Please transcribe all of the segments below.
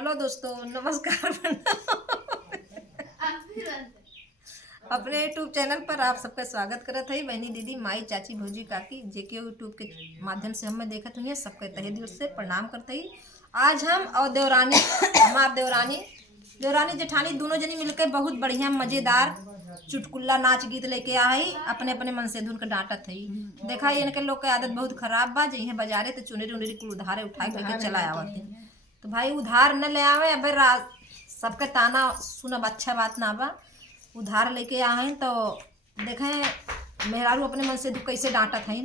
Hello दोस्तों, नमस्कार। अपने यूट्यूब चैनल पर आप सबका स्वागत करत है। बहनी दीदी माई चाची भौजी काकी जेके यूट्यूब के माध्यम से हमें देखत हुई सबके तहे दिल से प्रणाम करते ही। आज हम और देवरानी हमार देवरानी जेठानी दोनों जनी मिलकर बहुत बढ़िया मजेदार चुटकुल्ला नाच गीत लेके आई। अपने अपने मन से धुन के डांटत है। देखा इनके लोग के आदत बहुत खराब बा। जइहे बाजारे तो चुनरी उनरी कुल उधारे उठाए करके चला आवत है। तो भाई उधार न ले आवे। अब सबके ताना सुनब अच्छा बात ना बा। उधार लेके आए तो देखें मेहरारू अपने मन से कैसे डांटत हैं।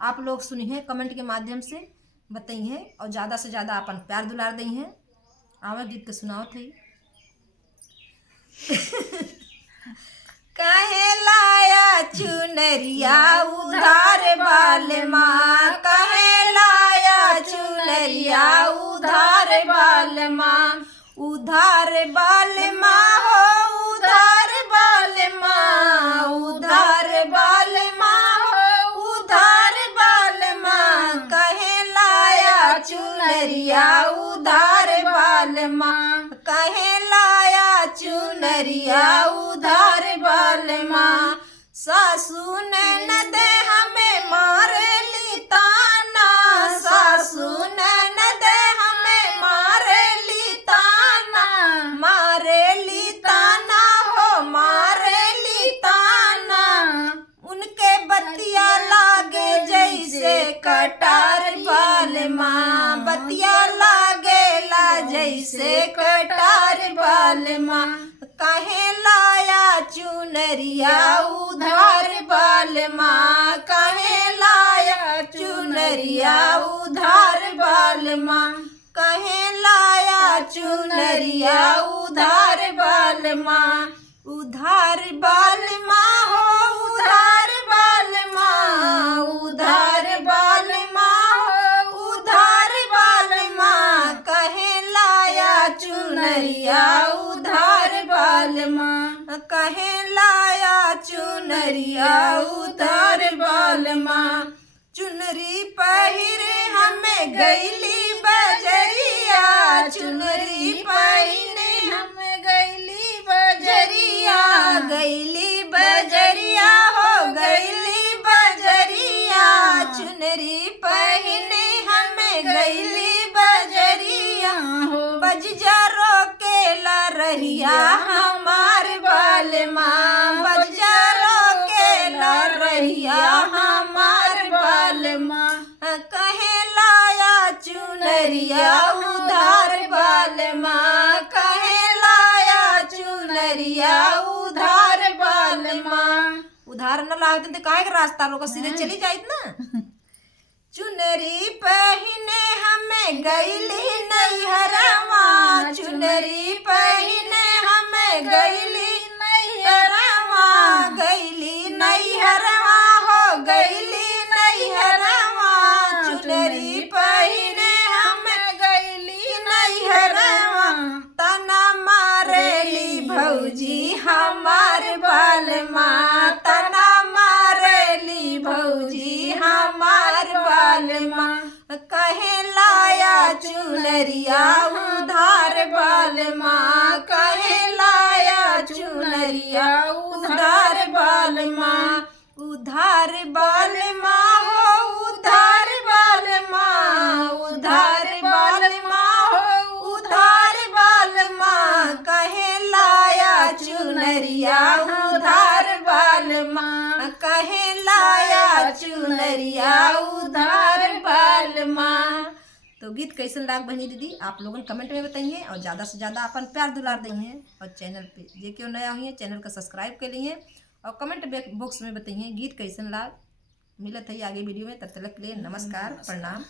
आप लोग सुनिए, कमेंट के माध्यम से बताइए और ज़्यादा से ज़्यादा अपन प्यार दुलार दइए। आवे गीत के सुनाओ थी। कहे लाया चुनरिया उधार बाल माँ, कहे लाया चुनरिया उधार बाल माँ, उधार बाल माँ हो उधार बाल माँ, उधार बाल माँ हो उधार बाल माँ, कहे लाया चुनरिया उधार बाल माँ, कहे लाया चुनरिया उधार बाल माँ। सासू न दे हमें मारे ली ताना, सासू न दे हमें मारे ली ताना, मारे ली ताना हो मारे ली ताना। उनके बतिया लागे जैसे कटार बाल माँ, बतिया लागेला जैसे कटार बाल माँ, कहे लाया चुनरिया उधार बाल माँ, कहे लाया चुनरिया उधार बाल माँ, कहे लाया चुनरिया उधार बाल माँ, उधार बाल माँ हो उधार बाल माँ, उधार बाल माँ हो उधार बाल माँ, कहे लाया चुनरिया उधार बाल माँ, कहे लाया चुनरिया उधार बाल माँ। चुनरी पहिरे हमें गईली बजरिया, चुनरी पहिने हमें गईली बजरिया, गईली बजरिया हो गईली बजरिया, चुनरी पहिने हमें गईली बजरिया हो। बजजा रोकेला रहिया हमार बाल माँ, बजजा रोकेला रहिया हमार बाल माँ, कहे लाया चुनरिया उधार बाल माँ, कहे लाया चुनरिया उधार बाल माँ। उधार न लागते तो काहे के रास्ता रोक सीधे चली जाइत ना। चुनरी पहिने हमें गईली नैहरवा, चुनरी पहिने हमें गईली नैहरवा, गईली नैहरवा हो गईली नैहरवा, चुनरी पहिने हमें गईली नैहरवा। तना मारेली भौजी हमार बाल माँ, तना मारेली भौजी हमार बाल माँ, कहे लाया चुनरिया उधार बाल माँ, कहे लाया चुनरिया उधार बाल माँ, उधार बाल माँ हो उधार बाल माँ, उधार बाल माँ हो उधार बाल माँ, कहे लाया चुनरिया उधार बाल माँ, कहे लाया चुनरिया उधार बाल माँ। तो गीत कैसन लाग बहनी दीदी आप लोगन कमेंट में बताइए और ज़्यादा से ज़्यादा अपन प्यार दुलार देंगे। और चैनल पे जे क्यों नया हुई चैनल को सब्सक्राइब कर लिए और कमेंट बॉक्स में बताइए गीत कैसन लाग। मिलत है आगे वीडियो में, तब तक के लिए नमस्कार प्रणाम।